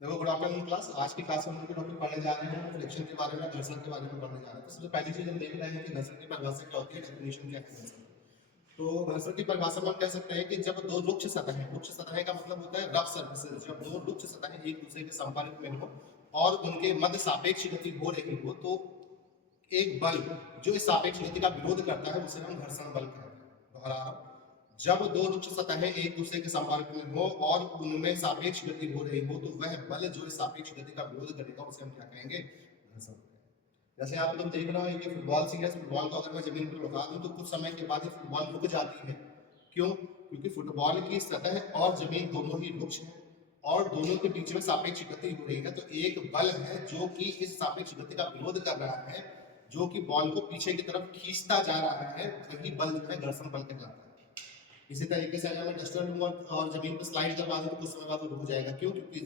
देखो good afternoon class. आज की क्लास में हम लोग टॉपिक पढ़ने जा रहे हैं फ्रिक्शन के बारे में, घर्षण के बारे में पढ़ने जा रहे हैं। तो सबसे पहली चीज हम देख रहे हैं कि घर्षण की परिभाषा क्या होती है, डेफिनेशन क्या है घर्षण। तो घर्षण की परिभाषा में हम कह सकते हैं कि जब दो रुक्ष सतहें का मतलब होता है रफ सर्फेसेस, जब दो रुक्ष सतहें एक दूसरे के संपर्क में हो और उनके मध्य सापेक्ष गति हो रही हो, तो एक बल जो इस सापेक्ष गति का विरोध करता है उसे हम घर्षण बल कहते हैं। दोहरा रहा हूं, जब दो रुक्ष सतहें एक दूसरे के संपर्क में हो और उनमें सापेक्ष गति हो रही हो, तो वह बल जो इस सापेक्ष गति का विरोध करेगा उसे हम क्या कहेंगे, घर्षण। जैसे यहाँ पे तुम देख रहे हो कि फुटबॉल सीरीज, फुटबॉल को अगर मैं जमीन पर लगा दूं तो कुछ समय के बाद ये फुटबॉल रुक जाती है। क्यों? क्योंकि फुटबॉल की सतह और जमीन दोनों ही रुक्ष हैं और दोनों के बीच में सापेक्ष गति हो रही है। तो एक बल है जो कि इस सापेक्ष गति का विरोध कर रहा है, जो कि बॉल को पीछे की तरफ खींचता जा रहा है, वही बल जो है घर्षण बल कहलाता है। इसी तरीके से अगर मैं डस्टर लूंगा और जमीन पर स्लाइड करवा दूं तो कुछ समय बाद वो रुक जाएगा। क्यों? क्योंकि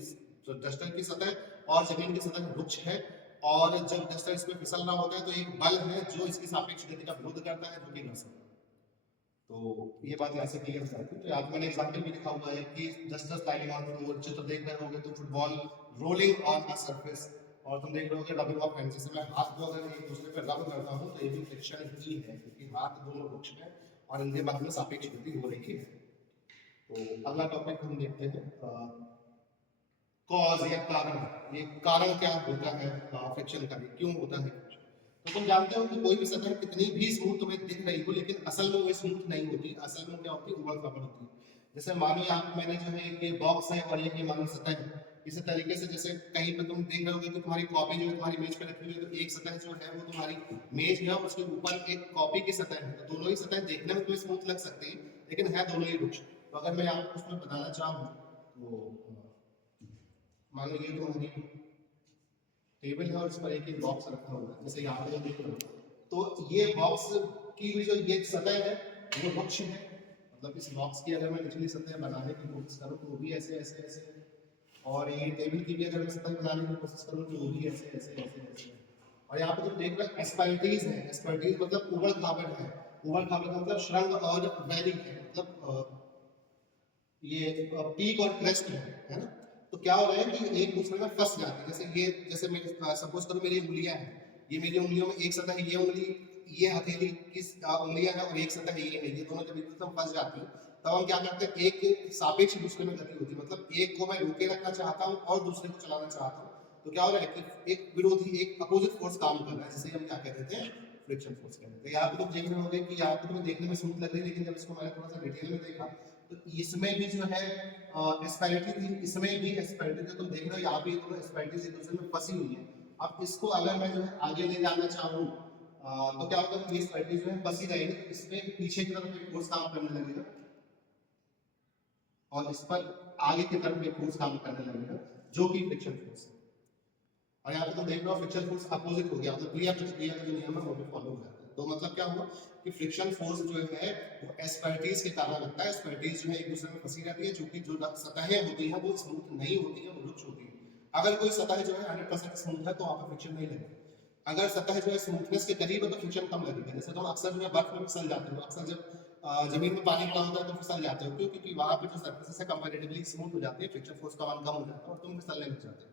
डस्टर की सतह और जमीन की सतह रुक्ष है और जब डस्टर इस पर फिसल रहा होता है तो एक बल है जो इसकी सापेक्ष गति का विरोध करता है, जो कि घर्षण। तो ये बात यहाँ से क्लियर हो जाती है। तो यहाँ पे मैंने एग्जाम्पल भी लिखा हुआ है कि डस्टर स्लाइडिंग ऑन फ्लोर, चित्र देख रहे होगे तो football rolling on a surface, और तुम देख रहे होगे रबिंग ऑफ हैंड्स, जैसे मैं हाथ को अगर एक दूसरे पर रब करता हूँ तो ये भी फ्रिक्शन ही है, क्योंकि हाथ दोनों रुक्ष हैं और इनके मध्य में सापेक्ष गति हो रही है। तो अगला टॉपिक हम देखते हैं कॉज या कारण। ये कारण क्या होता है फ्रिक्शन का, क्यों होता है। तो तुम जानते हो कि कोई भी सतह कितनी भी स्मूथ तुम्हें दिख रही हो, लेकिन असल में वो स्मूथ नहीं होती। असल में क्या होती है, उबड़ खाबड़ होती है। जैसे मानिए आप मैंने जो है ये बॉक्स है और ये मानो सतह है। इसी तरीके से जैसे कहीं पर तुम देख रहे होगे कि तुम्हारी कॉपी जो है तुम्हारी मेज पे रखी हुई है, तो एक सतह जो है वो तुम्हारी मेज है, उसके ऊपर एक कॉपी की सतह है। तो दोनों ही सतह देखने में तुम्हें स्मूथ लग सकती है, लेकिन है दोनों ही रुक्ष। तो अगर मैं आपको उसमें बताना चाहूँ तो मान लो ये तुम्हारी टेबल है और इस पर एक बॉक्स रखा हुआ है, जैसे यहाँ पे देख रहे हो। तो ये बॉक्स की भी जो ये सतह है वो रुक्ष है। मतलब इस बॉक्स की अगर मैं निचली सतह बनाने की कोशिश करूँ तो वो भी ऐसे ऐसे ऐसे, और ये टेबल की भी अगर मैं सतह बनाने की कोशिश करूँ तो वो भी ऐसे ऐसे ऐसे ऐसे। और यहाँ पे जो देख रहे हो एस्पर्टीज है, एस्पर्टीज मतलब उबड़ खाबड़ है। उबड़ खाबड़ का मतलब श्रृंग और वैली है, मतलब ये पीक और क्रेस्ट है ना। तो क्या हो रहा है कि एक दूसरे में फंस जाते हैं। जैसे ये, जैसे मैं सपोज करो मेरी उंगलियां हैं, ये मेरी उंगलियों में एक सतह है, ये उंगली, ये हथेली की उंगलियां हैं और एक सतह है, ये दोनों जब एक दूसरे में फंस जाती हैं तब हम क्या करते हैं, एक सापेक्ष दूसरे में गति होती है। मतलब एक को मैं रोके रखना चाहता हूँ और दूसरे को चलाना चाहता हूँ। तो क्या हो रहा है कि एक विरोधी, एक अपोजिट फोर्स काम कर रहा है, जिसे हम क्या कह देते हैं, फ्रिक्शन फोर्स कहते हैं। तो यहाँ पे तुम देख रहे होगे कि यहाँ पे तुम्हें देखने में स्मूथ लग रही है, लेकिन जब इसको मैंने थोड़ा सा डिटेल में देखा तो इसमें भी जो है एस्पेरिटी थी, इसमें भी एस्पेरिटी थी। तुम देख रहे हो यहाँ पे दोनों एस्पेरिटीज एक दूसरे में फंसी हुई है। अब इसको अगर मैं जो है आगे ले जाना चाहूँ तो क्या होगा कि ये एस्पेरिटीज जो है फंसी रहेगी, तो इसमें पीछे की तरफ एक फोर्स काम करने लगेगा और इस पर आगे की तरफ एक फोर्स काम करने लगेगा, जो कि फ्रिक्शन फोर्स है। और यहाँ पे तुम देख रहे हो फ्रिक्शन फोर्स अपोजिट हो गया, मतलब क्रिया प्रतिक्रिया का जो नियम है वो भी फॉलो हो जाता है। तो मतलब क्या हुआ कि फ्रिक्शन फोर्स जो है वो एस्पर्टीज के कारण लगता है। एस्पर्टीज जो है एक दूसरे में फंसी रहती है, क्योंकि जो सतहें होती हैं वो स्मूथ नहीं होती है, वो रुक्ष होती है। अगर कोई सतह जो है 100% स्मूथ है तो वहाँ पर फ्रिक्शन नहीं लगेगा। अगर सतह जो है स्मूथनेस के करीब है तो फ्रिक्शन कम लगेगा। जैसे तुम अक्सर जो है बर्फ में फिसल जाते हो, अक्सर जब जमीन में पानी पड़ा होता है तो फिसल जाते हो। क्यों? क्योंकि वहाँ पे जो सर्फेसेस है कंपैरेटिवली स्मूथ हो जाती है, फ्रिक्शन फोर्स का मान कम हो जाता है और तुम फिसलने लग जाते हो।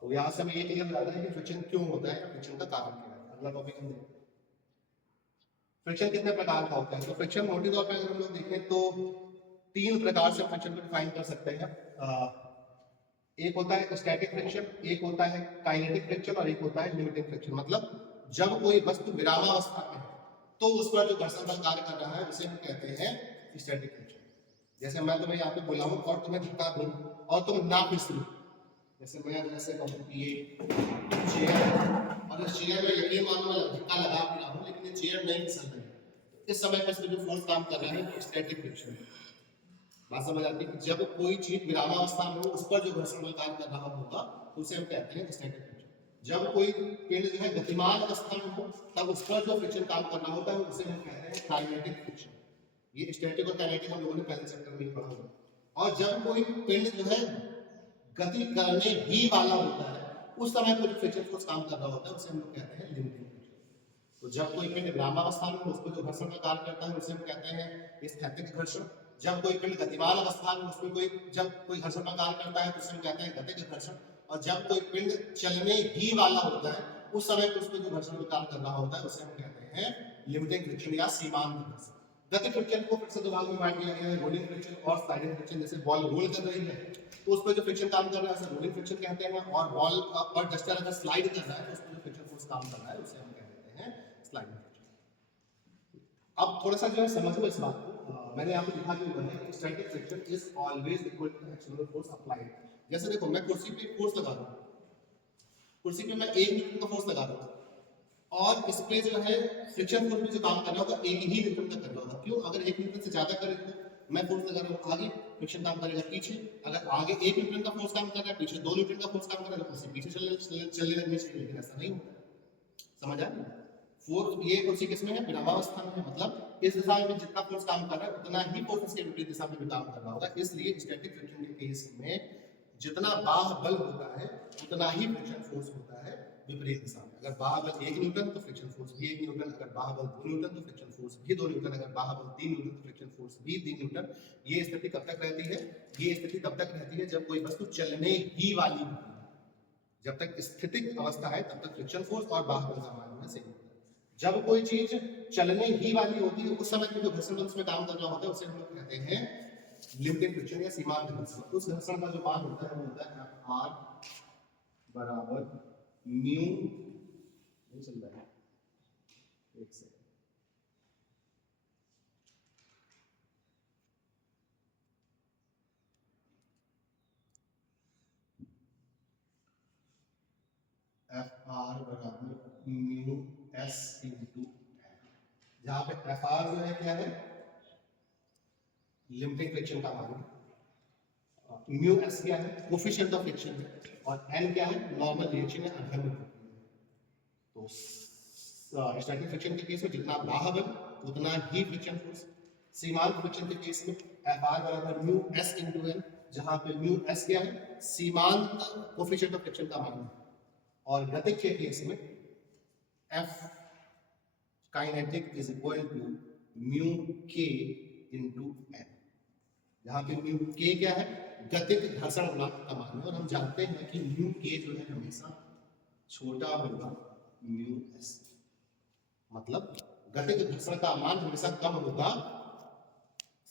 तो यहाँ से हमें ये क्लियर हो जाता है कि फ्रिक्शन क्यों होता है, फ्रिक्शन का कारण क्या है। अगला टॉपिक हम देखते हैं, फ्रिक्शन कितने प्रकार का होता है। तो फ्रिक्शन मोटे तौर पर अगर हम लोग देखें तो तीन प्रकार से फ्रिक्शन को डिफाइन कर सकते हैं। एक होता है स्टैटिक फ्रिक्शन, एक होता है काइनेटिक फ्रिक्शन और एक होता है लिमिटिंग फ्रिक्शन। मतलब जब कोई वस्तु विरामावस्था में है तो उस पर जो घर्षण बल कार्य कर रहा है उसे हम कहते हैं स्टैटिक फ्रिक्शन। जैसे मैं तुम्हें यहाँ पे बोला हूँ और तुम्हें धक्का दूं और तुम ना फिसलो, जैसे मैं जैसे कहूँ कि ये चेयर है और इस चेयर में यकीन मानो मैं धक्का लगा भी रहा हूँ लेकिन ये चेयर नहीं फिसल रही, तो इस समय पर इसमें जो फोर्स काम कर रहा है वो स्टैटिक फ्रिक्शन है। बात समझ आती है कि जब कोई चीज विरामावस्था में हो उस पर जो घर्षण बल कार्य कर रहा होगा तो उसे हम कहते हैं स्टैटिक फ्रिक्शन। जब कोई पिंड जो है गतिमान अवस्था में हो तब उस पर जो फ्रिक्शन काम कर रहा होता है उसे हम कहते हैं काइनेटिक फ्रिक्शन। ये स्टैटिक और काइनेटिक हम लोगों ने पहले चैप्टर में ही पढ़ा हुआ। और जब कोई पिंड जो है गति करने ही वाला होता है उस समय पर जो फ्रिक्शन फोर्स काम कर रहा होता है उसे हम लोग कहते हैं लिमिटिंग फ्रिक्शन। तो जब कोई पिंड विरामावस्था में हो उस पर जो घर्षण का कार्य करता है उसे हम कहते हैं स्थैतिक घर्षण, जब कोई पिंड गतिमान अवस्था में उसमें कोई जब कोई घर्षण का कार्य करता है तो उसे हम कहते हैं गतिज घर्षण, और जब कोई पिंड चलने ही वाला होता है उस समय पे उसमें जो घर्षण का कार्य कर रहा होता है उसे हम कहते हैं लिमिटिंग फ्रिक्शन या सीमांत घर्षण। गति फ्रिक्शन को फिर से दो भाग में बांट दिया गया है, रोलिंग फ्रिक्शन और स्लाइडिंग फ्रिक्शन। जैसे बॉल रोल कर रही है तो उस पर जो फ्रिक्शन काम कर रहा है उसे रोलिंग फ्रिक्शन कहते हैं, और बॉल और डस्टर अगर स्लाइड कर रहा है तो उस पर जो फ्रिक्शन फोर्स काम कर रहा है उसे हम कह देते हैं स्लाइडिंग फ्रिक्शन। अब थोड़ा सा जो है समझो इस बात को। मैंने यहाँ पे लिखा भी हुआ है कि static friction is always equal to external force applied. जैसे देखो मैं कुर्सी पे फोर्स लगा रहा हूँ, कुर्सी पे मैं 1 न्यूटन का फोर्स लगा रहा हूँ, और इस पे जो है फ्रिक्शन फोर्स भी जो काम कर रहा होगा 1 ही न्यूटन का कर रहा होगा। क्यों? अगर 1 न्यूटन से ज्यादा करे तो मैं फोर्स लगा रहा हूँ आगे, फ्रिक्शन काम करेगा पीछे। अगर आगे 1 न्यूटन का फोर्स काम कर रहा है, पीछे 2 न्यूटन का फोर्स काम कर रहा है, तो कुर्सी पीछे चलने लगनी चाहिए, लेकिन ऐसा नहीं होता। समझ आया? फोर्स ये कुर्सी किसमें है? विरामावस्था में है, मतलब इस दिशा में जितना फोर्स काम कर रहा है उतना ही फोर्स इसके विपरीत दिशा में भी काम कर रहा होगा। इसलिए स्टैटिक फ्रिक्शन के केस में जितना बाह्य बल होता है उतना ही फ्रिक्शन फोर्स होता है विपरीत दिशा में। अगर बाह्य बल 1 न्यूटन तो फ्रिक्शन फोर्स भी 1 न्यूटन, अगर बाह्य बल 2 न्यूटन तो फ्रिक्शन फोर्स भी 2 न्यूटन, अगर बाह्य बल 3 न्यूटन तो फ्रिक्शन फोर्स भी 3 न्यूटन। ये स्थिति कब तक रहती है? ये स्थिति तब तक रहती है जब कोई वस्तु चलने ही वाली होती है। जब तक स्थितिक अवस्था है तब तक फ्रिक्शन फोर्स और बाह्य बल समान में सेम होता है। जब कोई चीज चलने ही वाली होती है उस समय पे जो घर्षण बल उसमें काम कर रहा होता है उसे हम लोग कहते हैं लिमिटिंग फ्रिक्शन या सीमांत घर्षण। उस घर्षण का जो मान होता है वो होता है F r बराबर म्यू, नहीं चल रहा है, एक सेकंड, एफ आर बराबर म्यू एस इंटू एन, जहां पे एफ आर जो है क्या है? लिमिटिंग फ्रिक्शन का मान है, म्यू एस क्या है? कोफिशिएंट ऑफ फ्रिक्शन है, और एन क्या है? नॉर्मल रिएक्शन या अभिलंब प्रक्रिया। तो स्टैटिक फ्रिक्शन के केस में जितना बाह्य बल उतना ही फ्रिक्शन फोर्स। सीमांत फ्रिक्शन के केस में एफ आर बराबर म्यू एस इंटू एन, जहां पे म्यू एस क्या है? सीमांत कोफिशिएंट ऑफ फ्रिक्शन का मान है। और गतिज के केस में F kinetic is equal to mu k into N, जहां पे म्यू के क्या है? गतिज घर्षण गुणांक का मान है, और हम जानते हैं कि म्यू के जो है हमेशा छोटा होगा म्यू एस, मतलब गतिज घर्षण का मान हमेशा कम होगा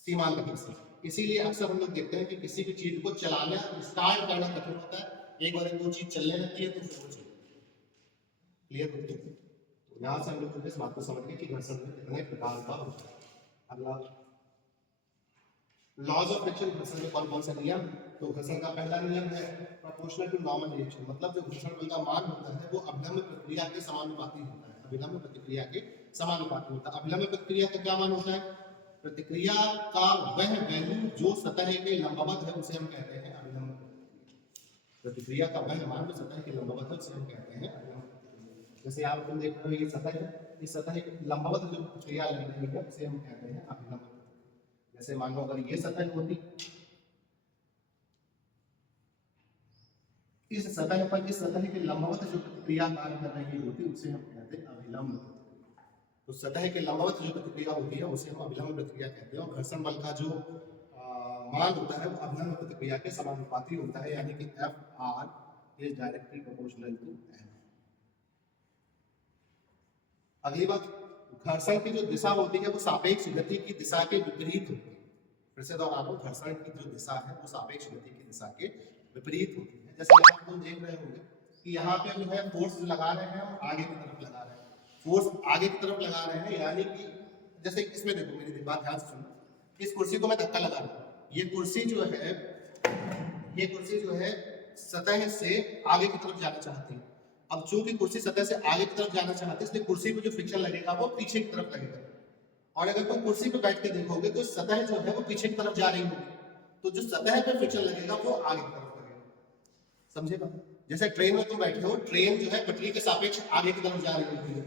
सीमांत घर्षण। इसीलिए अक्सर हम लोग देखते हैं कि किसी भी चीज को चलाना स्टार्ट करना कठिन होता है, एक बार वो चीज चलने लगती है तो फिर वो चलती है। क्लियर होती है? तो यहाँ से हम लोग इस बात को समझ गए कि घर्षण कितने प्रकार का होता है। अगला लॉज ऑफ फ्रिक्शन, घर्षण के कौन कौन से नियम? तो घर्षण का पहला नियम है प्रोपोर्शनल टू नॉर्मल रिएक्शन, मतलब जो घर्षण बल का मान होता है वो अभिलंब प्रक्रिया के समानुपाती होता है। अभिलंब प्रतिक्रिया के समानुपाती होता है। अभिलंब प्रतिक्रिया का क्या मान होता है? प्रतिक्रिया का वह वैल्यू जो सतह के लंबवत है उसे हम कहते हैं अभिलंब प्रतिक्रिया। प्रतिक्रिया का वह मान जो सतह के लंबवत है उसे हम कहते हैं अभिलंब प्रतिक्रिया। जैसे आप तुम देख रहे हो ये सतह है, इस सतह के लंबवत जो प्रतिक्रिया लग रही है उसे हम कहते हैं अभिलंब प्रतिक्रिया। जैसे मान लो अगर ये सतह होती, इस सतह पर इस सतह के लंबवत जो प्रतिक्रिया कार्य कर रही होती उसे हम कहते हैं अभिलंब प्रतिक्रिया। तो सतह के लंबवत जो प्रतिक्रिया होती है उसे हम अभिलंब प्रतिक्रिया कहते हैं। और घर्षण बल का जो मान होता है वो अभिलंब प्रतिक्रिया के समानुपाती होता है, यानी कि F R is directly proportional to N. अगली बात, घर्षण की जो दिशा होती है वो सापेक्ष गति की दिशा के विपरीत होती है। फिर से दोहरा रहा हूं, घर्षण की जो दिशा है वो सापेक्ष गति की दिशा के विपरीत होती है। जैसे आप लोग देख रहे होंगे कि यहाँ पे जो है फोर्स लगा रहे हैं हम आगे की तरफ लगा रहे हैं, फोर्स आगे की तरफ लगा रहे हैं, यानी कि जैसे इसमें देखो, मेरी बात ध्यान से सुनो, इस कुर्सी को मैं धक्का लगा रहा हूँ, ये कुर्सी जो है सतह से आगे की तरफ जाना चाहती है। अब चूंकि कुर्सी सतह से आगे की तरफ जाना चाहती है इसलिए कुर्सी पे जो फ्रिक्शन लगेगा वो पीछे की तरफ लगेगा। और अगर तुम कुर्सी पे बैठ के देखोगे तो सतह जो है वो पीछे की तरफ जा रही होगी, तो जो सतह पे फ्रिक्शन लगेगा वो आगे की तरफ लगेगा। समझे बात? जैसे ट्रेन में तुम बैठे हो, ट्रेन जो है पटरी के सापेक्ष आगे की तरफ जा रही होती है,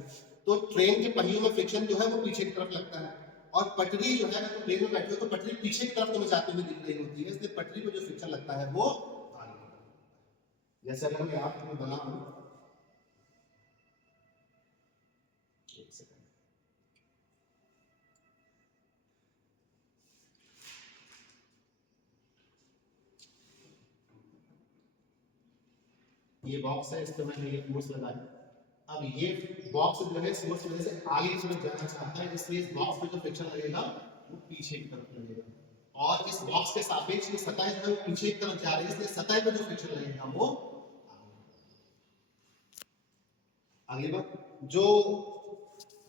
तो ट्रेन के पहियों में फ्रिक्शन जो है वो पीछे की तरफ लगता है, और पटरी जो है अगर तुम ट्रेन में बैठे हो तो पटरी पीछे की तरफ तुम्हें जाती हुई दिख रही होती है, इसलिए पटरी पे जो फ्रिक्शन लगता है वो आगे की तरफ। जैसे अगर मैं आपको बनाऊं, एक सेकंड, ये बॉक्स है, इस पे मैंने ये फोर्स लगाया। अब ये बॉक्स जो है फोर्स की वजह से आगे की तरफ जाना चाहता है, इसलिए इस बॉक्स पे जो फ्रिक्शन लगेगा वो पीछे की तरफ लगेगा। और इस बॉक्स के सापेक्ष ये सतह जो है वो पीछे की तरफ जा रही है, इसलिए सतह पे जो फ्रिक्शन लगेगा वो अगली बात, जो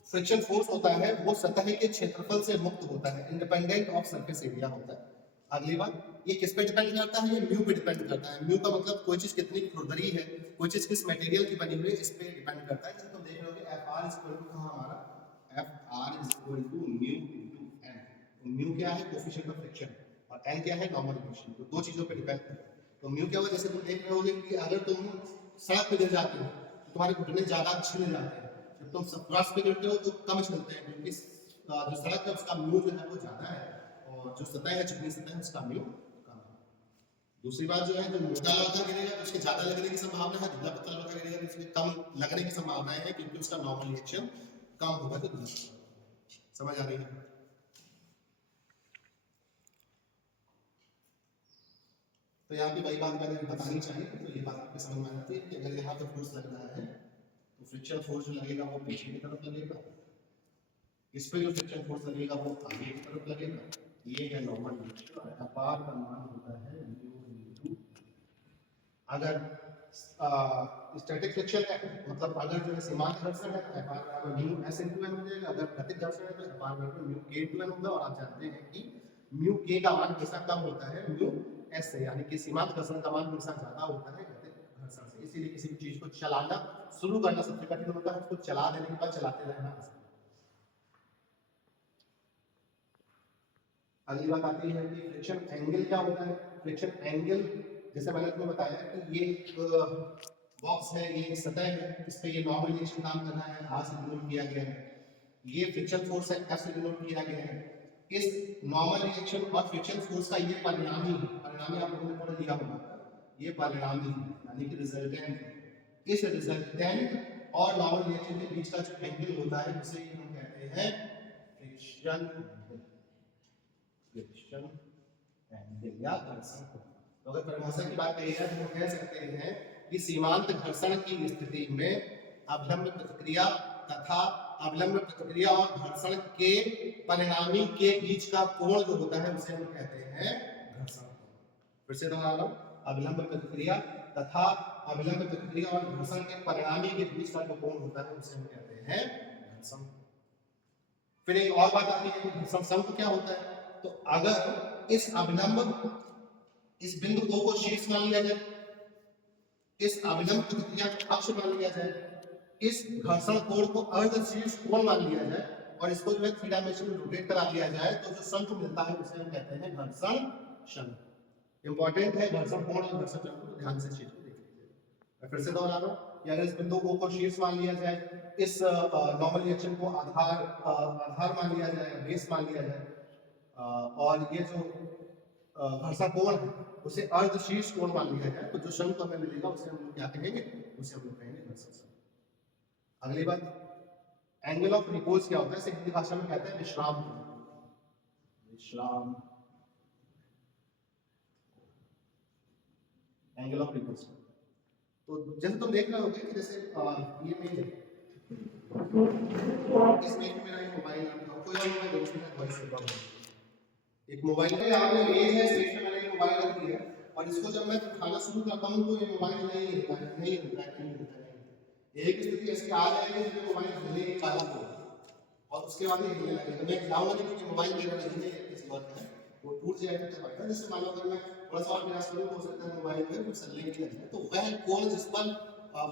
फ्रिक्शन फोर्स होता है वो सतह के क्षेत्रफल से मुक्त होता है, इंडिपेंडेंट ऑफ सरफेस एरिया होता है। अगली बात, ये किस पे डिपेंड करता है? ये म्यू पे डिपेंड करता है। म्यू का मतलब कोई चीज कितनी खुरदरी है, कोई चीज किस मटेरियल की बनी हुई है, इस पे डिपेंड करता है। जैसे तुम देख रहे हो कि Fr इक्वल टू कहां हमारा Fr equal to mu into n। Mu क्या है? कोएफिशिएंट ऑफ फ्रिक्शन, और n क्या है? Normal relation. तो दो चीजों पे डिपेंड करता है। तो म्यू क्या होगा? जैसे तुम देख रहे होगे कि अगर तुम सड़क पे गिर जाते हो तो तुम्हारे घुटने ज्यादा छिल जाते हैं, जब तुम क्रॉस पे गिरते हो तो कम छिलते हैं, क्योंकि जो सड़क है उसका म्यू जो है वो ज्यादा है, और जो सतह है, चिकनी सतह है, उसका म्यू कम है। दूसरी बात जो है, जो मोटा लड़का गिरेगा तो उसके ज्यादा लगने की संभावना है, दुबला पतला लड़का गिरेगा तो उसके कम लगने की संभावना है, क्योंकि उसका नॉर्मल रिएक्शन कम होगा। तो समझ आ रही है? तो यहाँ पे वही बात मैंने बतानी चाहिए, तो ये बात आपके समझ में आ जाती है कि अगर यहाँ पे फोर्स लग रहा है तो फ्रिक्शन फोर्स जो लगेगा वो पीछे की तरफ लगेगा, इस पे जो फ्रिक्शन फोर्स लगेगा वो आगे की तरफ लगेगा। ये है नॉर्मल रिएक्शन, और अपार का मान होता है म्यू इनटू। अगर स्टैटिक फ्रिक्शन है, मतलब अगर जो है सीमांत घर्षण है, तो अपार बराबर म्यू एस इनटू एन हो जाएगा। अगर गतिज घर्षण है तो अपार बराबर म्यू के इनटू एन होगा। और आप जानते हैं कि म्यू के का मान हमेशा कम होता है म्यू एस से, यानी कि सीमांत घर्षण का मान हमेशा ज्यादा होता है गतिज घर्षण से। इसीलिए किसी भी चीज को चलाना शुरू करना सबसे कठिन होता है, उसको चला देने के बाद चलाते रहना आसान। अगली बात आती है कि फ्रिक्शन एंगल क्या होता है। फ्रिक्शन एंगल, जैसे मैंने तुम्हें बताया कि ये बॉक्स है, ये सतह है, इस पे ये नॉर्मल रिएक्शन काम कर रहा है, आर से डिनोट किया गया है। ये फ्रिक्शन फोर्स है, एफ से डिनोट किया गया है। इस नॉर्मल रिएक्शन और फ्रिक्शन फोर्स का ये परिणामी आप लोगों ने पढ़ लिया होगा, ये परिणामी यानी कि रिजल्टेंट। इस रिजल्टेंट और नॉर्मल रिएक्शन के बीच का जो एंगल होता है उसे हम कहते हैं फ्रिक्शन फ्रिक्शन एंगल या घर्षण। तो अगर परिभाषा की बात करी जाए तो हम कह सकते हैं कि सीमांत घर्षण की स्थिति में अवलंब प्रतिक्रिया तथा अवलंब प्रतिक्रिया और घर्षण के परिणामी के बीच का कोण जो होता है उसे हम कहते हैं घर्षण कोण। फिर से दोहरा रहा हूं, अवलंब प्रतिक्रिया तथा अवलंब प्रतिक्रिया और घर्षण के परिणामी के बीच का जो कोण होता है उसे हम कहते हैं घर्षण। फिर एक और बात आती है कि घर्षण संघ क्या होता है। तो अगर इस अवलंब, इस बिंदु O को शीर्ष मान लिया जाए, इस अवलंब प्रतिक्रिया को अक्ष मान लिया जाए, इस घर्षण कोण को अर्ध शीर्ष कोण मान लिया जाए, और इसको जो है 3 डायमेंशन में रोटेट करा दिया जाए, तो जो शंख मिलता है उसे हम कहते हैं घर्षण शंख। इंपॉर्टेंट है घर्षण कोण और घर्षण शंख को ध्यान से चीज को देख लीजिए। मैं फिर से दोहरा रहा हूं कि अगर इस बिंदु O को शीर्ष मान लिया जाए, इस नॉर्मल रिएक्शन को आधार मान लिया जाए, बेस मान लिया जाए, और ये जो घर्षण कोण है उसे अर्ध शीर्ष कोण मान लिया जाए, तो जो शंख हमें मिलेगा उसे हम लोग क्या कहेंगे? उसे हम लोग कहेंगे घर्षण शंख। अगली बात, एंगल ऑफ रिपोज क्या होता है? इसे हिंदी भाषा में कहते हैं विश्राम। विश्राम एंगल ऑफ रिपोज। तो जैसे तुम देख रहे होगे कि जैसे ये मेज है, इस मेज में मेरा ये मोबाइल रखा हुआ, कोई और मोबाइल नहीं है, वॉइस से बात। एक मोबाइल है, यहाँ पे मेज है, मेज पे मैंने ये मोबाइल रख दिया, और इसको जब मैं खाना शुरू करता हूँ तो ये मोबाइल नहीं हिलता है, नहीं हिलता है, नहीं हिलता है। एक स्थिति ऐसी आ जाएगी जब मोबाइल हिले चालू हो और उसके बाद ये हिलने लगेगा। मैं चाहूंगा नहीं कि मोबाइल मेरा नहीं है, किसी और का है, वो टूट जाएगा तब आएगा। जैसे मान लो अगर मैं थोड़ा सा और प्रयास करूँ तो हो सकता है मोबाइल जो है वो चलने की लगे। तो वह कोण जिस पर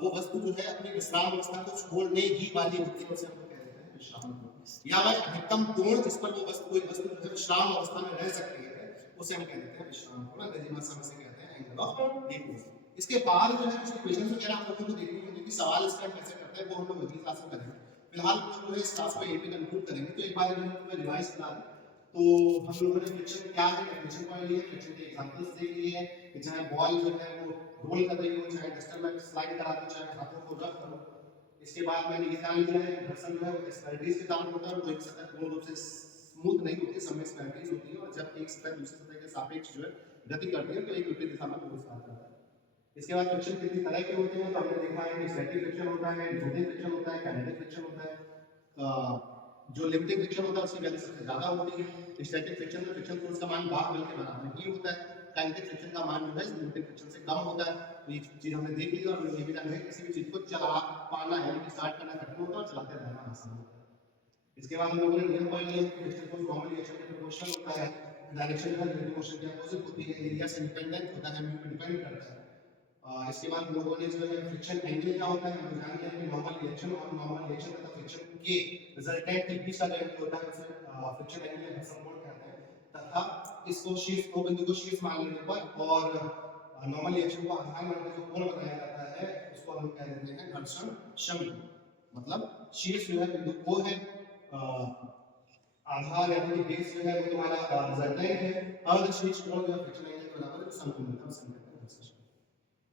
वो वस्तु जो है अपनी विश्राम अवस्था को छोड़ने ही वाली होती है, उसे हम कहते हैं विश्राम कोण। या वह अधिकतम कोण जिस पर वो वस्तु, कोई वस्तु जो है विश्राम अवस्था में रह सकती है, उसे हम कहते हैं विश्राम कोण। अंग्रेजी भाषा में से कहते हैं एंगल ऑफ रिपोज। इसके बाद जो है कुछ इक्वेशंस वगैरह आप लोगों को देखने को मिलेंगे, सवाल इसका कैसे करते हैं वो हम लोग अगली क्लास में करेंगे। फिलहाल हम लोग जो है इस क्लास को यहीं पे कंक्लूड करेंगे। तो एक बार मैं रिवाइज करा दूं तो हम लोगों ने फ्रिक्शन क्या है, डेफिनेशन पढ़ ली है, फ्रिक्शन के एग्जांपल्स देख लिए हैं कि चाहे बॉल जो है वो रोल कर रही हो, चाहे डस्टर में स्लाइड करा दो, चाहे हाथों को रख दो। इसके बाद मैंने ये जान लिया है कि घर्षण जो है वो एक्सपेरिटीज के कारण होता है, और एक सतह पूर्ण रूप से स्मूथ नहीं होती, सब में एक्सपेरिटीज होती है, और जब एक सतह दूसरी सतह के सापेक्ष जो है गति करती है तो एक विपरीत दिशा में फोर्स आता है। इसके बाद फ्रिक्शन कितनी तरह के होते हैं, तो हमने देखा है कि स्टैटिक फ्रिक्शन होता है, ड्यूटिंग फ्रिक्शन होता है, काइनेटिक फ्रिक्शन होता है। जो लिमिटिंग फ्रिक्शन होता है उसकी वैल्यू सबसे ज्यादा होती है। स्टैटिक फ्रिक्शन में फ्रिक्शन फोर्स का मान बार बल के बराबर ही होता है। काइनेटिक फ्रिक्शन का मान जो है लिमिटिंग फ्रिक्शन से कम होता है। तो ये चीज हमने देख ली और ये भी जान है किसी भी चीज को चला पाना यानी कि स्टार्ट करना कठिन होता है और चलाते रहना आसान होता है। इसके बाद हम लोगों ने नियम पढ़ लिया कि फ्रिक्शन फोर्स नॉर्मल रिएक्शन के प्रोपोर्शनल होता है, डायरेक्शन का रिलेटिव मोशन के अपोजिट होती है, एरिया से इंडिपेंडेंट होता है, म्यू पे डिपेंड करता है। इसके बाद हम लोगों ने जो है फ्रिक्शन एंगल क्या होता है हम जान लिया कि नॉर्मल रिएक्शन और नॉर्मल रिएक्शन तथा फ्रिक्शन के रिजल्टेंट के बीच का जो एंगल होता है उसे फ्रिक्शन एंगल या घर्षण कोण कहते हैं, तथा इसको शीर्ष दो बिंदु को शीर्ष मान लेने पर और नॉर्मल रिएक्शन को आधार मानकर जो कोण बनाया जाता है उसको हम कह देते हैं घर्षण शंकु। मतलब शीर्ष जो है बिंदु O है, आधार यानी कि बेस जो है वो तुम्हारा रिजल्टेंट है, अर्ध शीर्ष कोण जो है फ्रिक्शन एंगल के बराबर है, शंकु मिलता है उसे कहते हैं घर्षण शंकु।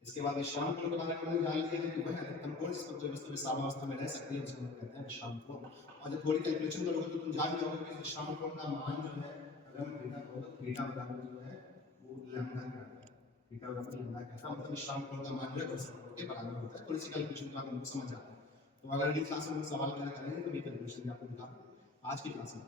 इसके बाद विश्राम कोण के बारे में हमने जान लिया है कि वह अधिकतम कोण जिस पर वस्तु विश्राम अवस्था में रह सकती है उसे हम कहते हैं विश्राम कोण। और जब थोड़ी कैलकुलेशन करोगे तो तुम जान जाओगे कि विश्राम कोण का मान जो है अगर हम थीटा को तो थीटा बराबर जो है वो लैम्डा का है, थीटा बराबर लैम्डा का है, मतलब विश्राम कोण का मान जो है घर्षण कोण के बराबर होता है। थोड़ी सी कैलकुलेशन का हमको समझ आता है। तो अगर अगली क्लास में सवाल क्या करेंगे तो ये कैलकुलेशन भी आपको दिखा आज की क्लास में